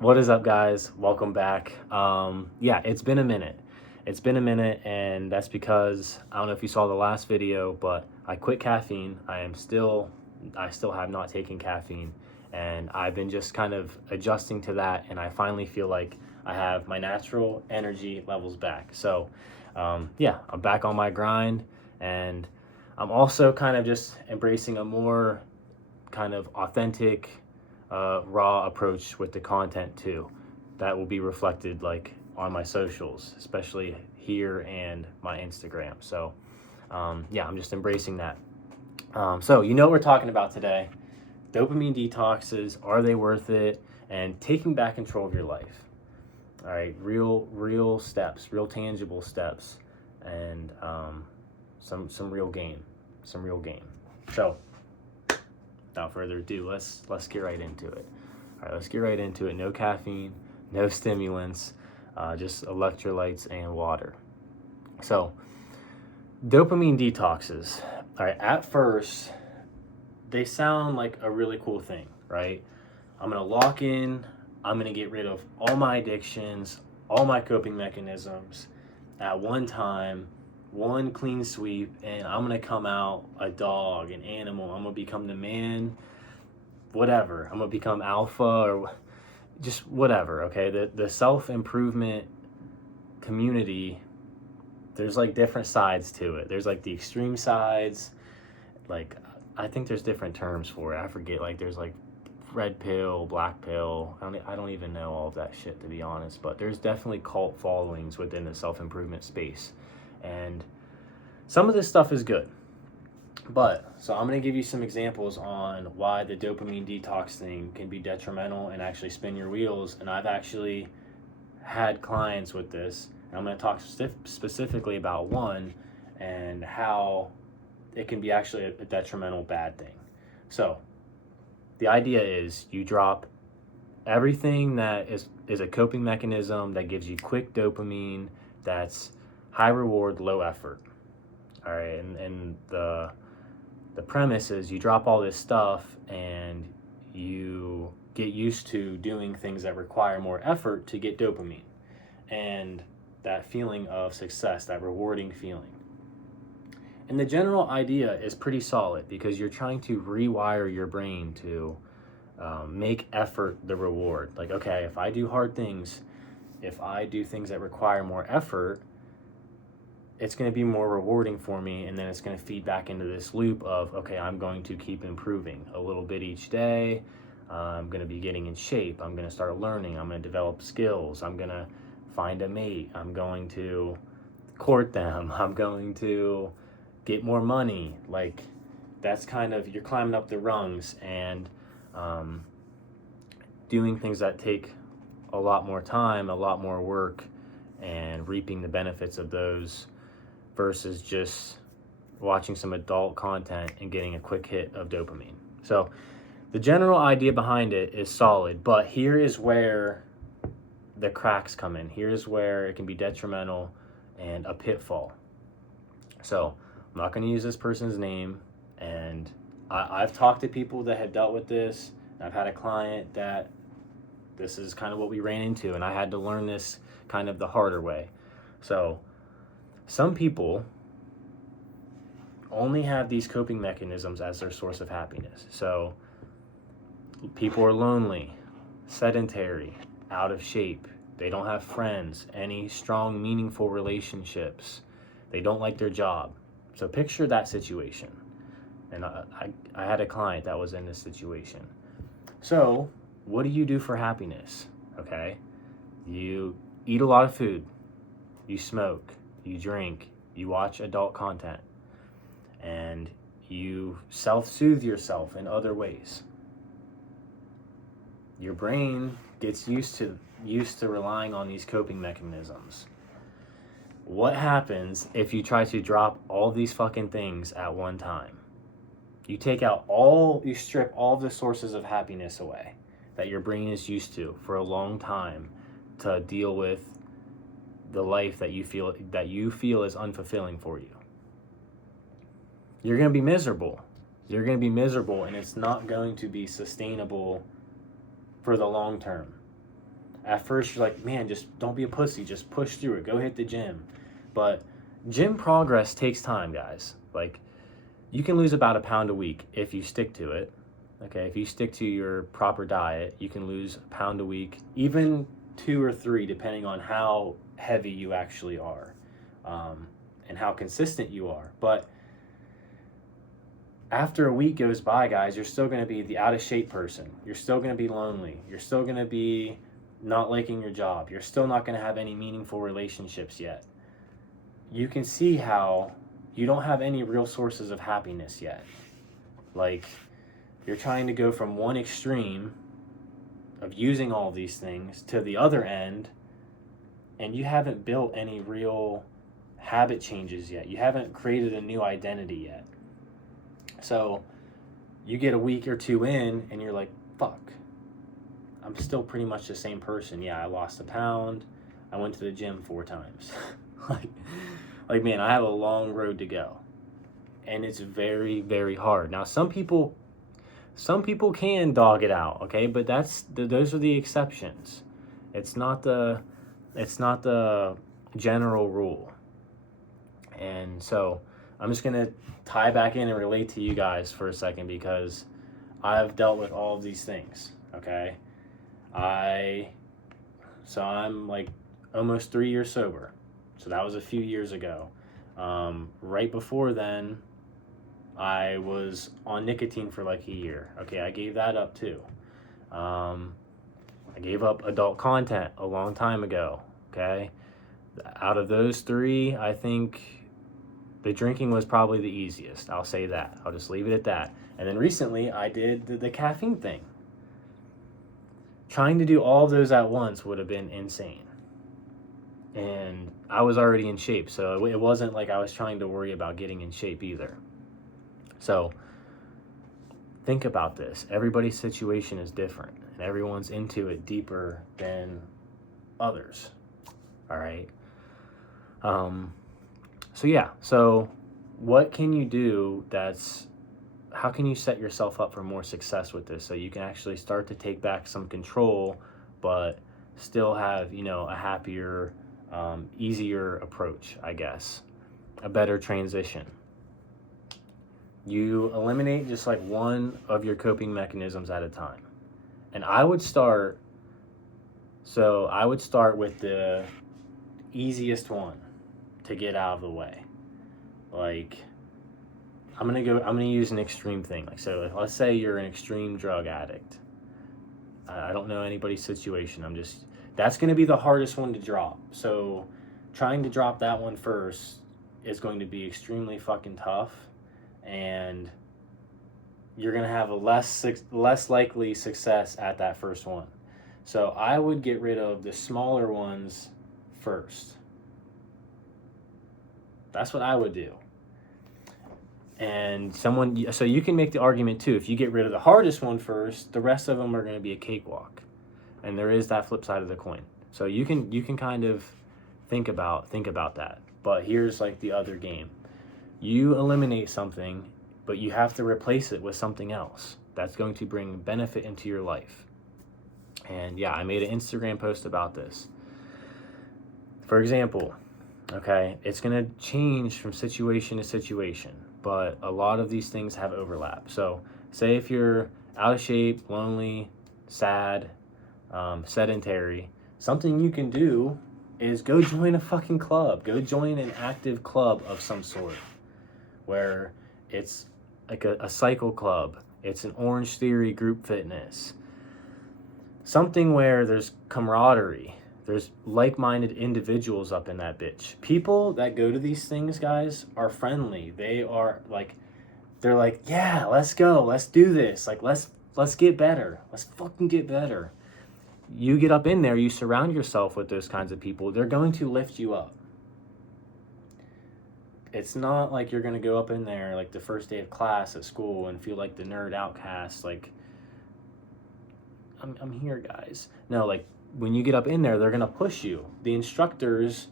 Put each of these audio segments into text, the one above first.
What is up, guys? Welcome back. Yeah, it's been a minute. It's been a minute, and that's because I don't know if you saw the last video, but I quit caffeine. I still have not taken caffeine, and I've been just kind of adjusting to that, and I finally feel like I have my natural energy levels back. So, yeah, I'm back on my grind, and I'm also kind of just embracing a more kind of authentic, raw approach with the content too. That will be reflected like on my socials, especially here and my Instagram. So yeah, I'm just embracing that. So you know what we're talking about today: dopamine detoxes. Are they worth it? And taking back control of your life. All right, real steps, real tangible steps, and some real gain, some real gain. So without further ado, let's get right into it. All right, let's get right into it. No caffeine, no stimulants, just electrolytes and water. So, dopamine detoxes. All right, at first, they sound like a really cool thing, right? I'm gonna lock in, I'm gonna get rid of all my addictions, all my coping mechanisms at one time, one clean sweep, and I'm gonna come out a dog, an animal. I'm gonna become the man, whatever. I'm gonna become alpha or just whatever. Okay, the self improvement community. There's like different sides to it. There's like the extreme sides. Like I think there's different terms for it. I forget. Like there's like red pill, black pill. I don't even know all of that shit, to be honest. But there's definitely cult followings within the self improvement space, and some of this stuff is good. But so I'm going to give you some examples on why the dopamine detox thing can be detrimental and actually spin your wheels. And I've actually had clients with this. And I'm going to talk specifically about one and how it can be actually a detrimental bad thing. So the idea is you drop everything that is a coping mechanism that gives you quick dopamine, that's high reward, low effort. All right, and the premise is you drop all this stuff and you get used to doing things that require more effort to get dopamine and that feeling of success, that rewarding feeling. And the general idea is pretty solid because you're trying to rewire your brain to make effort the reward. Like, okay, if I do hard things, if I do things that require more effort, it's going to be more rewarding for me, and then it's going to feed back into this loop of, okay, I'm going to keep improving a little bit each day. I'm going to be getting in shape. I'm going to start learning. I'm going to develop skills. I'm going to find a mate. I'm going to court them. I'm going to get more money. Like, that's kind of, you're climbing up the rungs and doing things that take a lot more time, a lot more work, and reaping the benefits of those versus just watching some adult content and getting a quick hit of dopamine. So the general idea behind it is solid, but here is where the cracks come in. Here's where it can be detrimental and a pitfall. So I'm not going to use this person's name, and I've talked to people that have dealt with this. I've had a client that this is kind of what we ran into, and I had to learn this kind of the harder way. So some people only have these coping mechanisms as their source of happiness. So people are lonely, sedentary, out of shape. They don't have friends, any strong, meaningful relationships. They don't like their job. So picture that situation. And I had a client that was in this situation. So what do you do for happiness? Okay. You eat a lot of food. You smoke. You drink, you watch adult content, and you self-soothe yourself in other ways. Your brain gets used to relying on these coping mechanisms. What happens if you try to drop all these fucking things at one time? You strip all the sources of happiness away that your brain is used to for a long time to deal with the life that you feel is unfulfilling for you. You're going to be miserable. And it's not going to be sustainable for the long term. At first, you're like, man, just don't be a pussy. Just push through it. Go hit the gym. But gym progress takes time, guys. Like, you can lose about a pound a week if you stick to it. Okay, if you stick to your proper diet, you can lose a pound a week, even 2 or 3, depending on how heavy you actually are, and how consistent you are. But after a week goes by, guys, you're still going to be the out of shape person. You're still going to be lonely. You're still going to be not liking your job. You're still not going to have any meaningful relationships yet. You can see how you don't have any real sources of happiness yet. Like, you're trying to go from one extreme of using all these things to the other end, and you haven't built any real habit changes yet. You haven't created a new identity yet. So you get a week or 2 in and you're like, fuck, I'm still pretty much the same person. Yeah, I lost a pound. I went to the gym 4 times. like, man, I have a long road to go. And it's very, very hard. Now, some people can dog it out, okay? But those are the exceptions. It's not the general rule. And so I'm just going to tie back in and relate to you guys for a second, because I've dealt with all of these things, okay? So I'm like almost 3 years sober. So that was a few years ago. Right before then, I was on nicotine for like a year. Okay, I gave that up too. I gave up adult content a long time ago, okay? Out of those 3, I think the drinking was probably the easiest. I'll say that. I'll just leave it at that. And then recently, I did the caffeine thing. Trying to do all of those at once would have been insane. And I was already in shape, so it wasn't like I was trying to worry about getting in shape either. So think about this. Everybody's situation is different, and everyone's into it deeper than others. All right. So what can you do how can you set yourself up for more success with this, so you can actually start to take back some control, but still have, a happier, easier approach, I guess, a better transition? You eliminate just like one of your coping mechanisms at a time. And I would start with the easiest one to get out of the way. Like, I'm gonna use an extreme thing. Like, so let's say you're an extreme drug addict. I don't know anybody's situation. That's gonna be the hardest one to drop. So trying to drop that one first is going to be extremely fucking tough, and you're gonna have a less likely success at that first one. So I would get rid of the smaller ones first. That's what I would do. And so you can make the argument too, if you get rid of the hardest one first, the rest of them are going to be a cakewalk. And there is that flip side of the coin. So you can kind of think about that. But here's like the other game. You eliminate something, but you have to replace it with something else that's going to bring benefit into your life. And yeah, I made an Instagram post about this. For example, okay, it's going to change from situation to situation, but a lot of these things have overlap. So say if you're out of shape, lonely, sad, sedentary, something you can do is go join a fucking club. Go join an active club of some sort, where it's like a cycle club. It's an Orange Theory group fitness. Something where there's camaraderie. There's like-minded individuals up in that bitch. People that go to these things, guys, are friendly. They're like, yeah, let's go. Let's do this. Like, let's get better. Let's fucking get better. You get up in there, you surround yourself with those kinds of people. They're going to lift you up. It's not like you're going to go up in there like the first day of class at school and feel like the nerd outcast. Like, I'm here, guys. No, like, when you get up in there, they're going to push you. The instructors,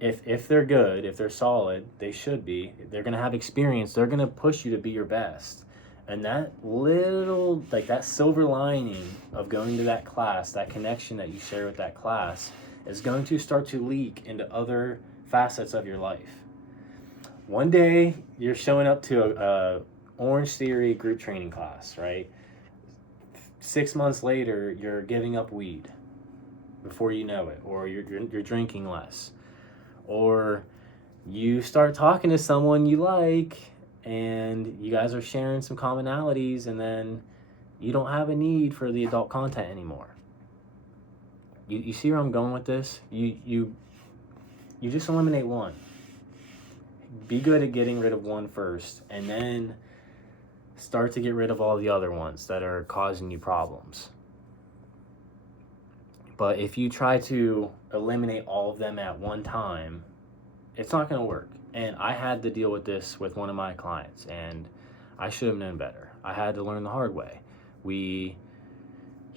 if they're good, if they're solid, they should be. They're going to have experience. They're going to push you to be your best. And that little, like that silver lining of going to that class, that connection that you share with that class, is going to start to leak into other facets of your life. One day you're showing up to a Orange Theory group training class, right? 6 months later, you're giving up weed before you know it, or you're drinking less, or you start talking to someone you like and you guys are sharing some commonalities, and then you don't have a need for the adult content anymore. You see where I'm going with this? You just eliminate one. Be good at getting rid of one first, and then start to get rid of all the other ones that are causing you problems. But if you try to eliminate all of them at one time, it's not going to work. And I had to deal with this with one of my clients, and I should have known better. I had to learn the hard way. He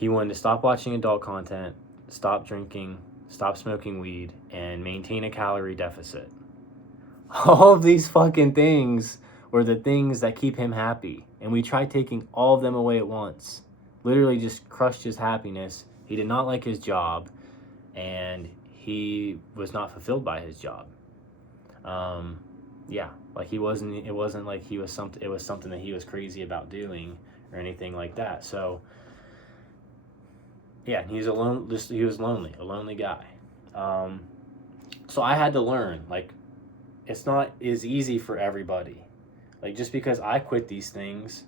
wanted to stop watching adult content, stop drinking, stop smoking weed, and maintain a calorie deficit. All of these fucking things were the things that keep him happy. And we tried taking all of them away at once. Literally just crushed his happiness. He did not like his job, and he was not fulfilled by his job. Like it wasn't like it was something that he was crazy about doing or anything like that. So yeah, he was lonely, a lonely guy. So I had to learn, like, it's not as easy for everybody. Like, just because I quit these things,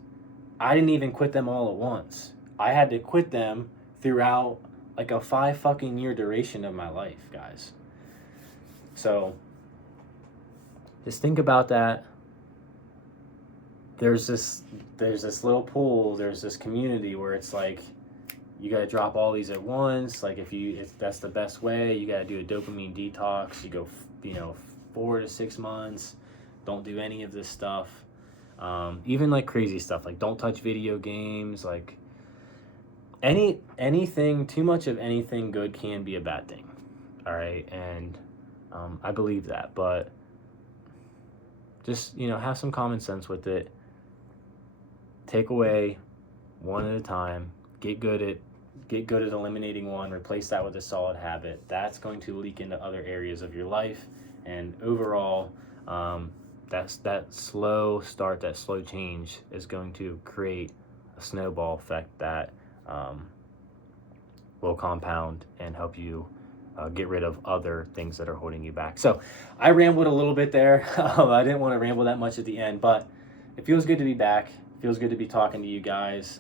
I didn't even quit them all at once. I had to quit them throughout like a 5 fucking year duration of my life, guys. So just think about that. There's this little pool, there's this community where it's like you got to drop all these at once. Like if that's the best way, you got to do a dopamine detox. You go 4 to 6 months, don't do any of this stuff. Even like crazy stuff, like don't touch video games, like anything, too much of anything good can be a bad thing. All right. And I believe that, but just, have some common sense with it. Take away one at a time. Get good at eliminating one, replace that with a solid habit. That's going to leak into other areas of your life. And overall, that slow start, that slow change is going to create a snowball effect that will compound and help you get rid of other things that are holding you back. So I rambled a little bit there. I didn't want to ramble that much at the end, but it feels good to be back. It feels good to be talking to you guys.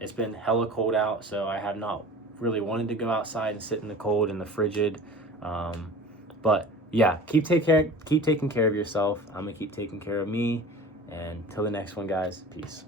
It's been hella cold out, so I have not really wanted to go outside and sit in the cold and the frigid. But yeah, keep taking care of yourself. I'm gonna keep taking care of me. And till the next one, guys, peace.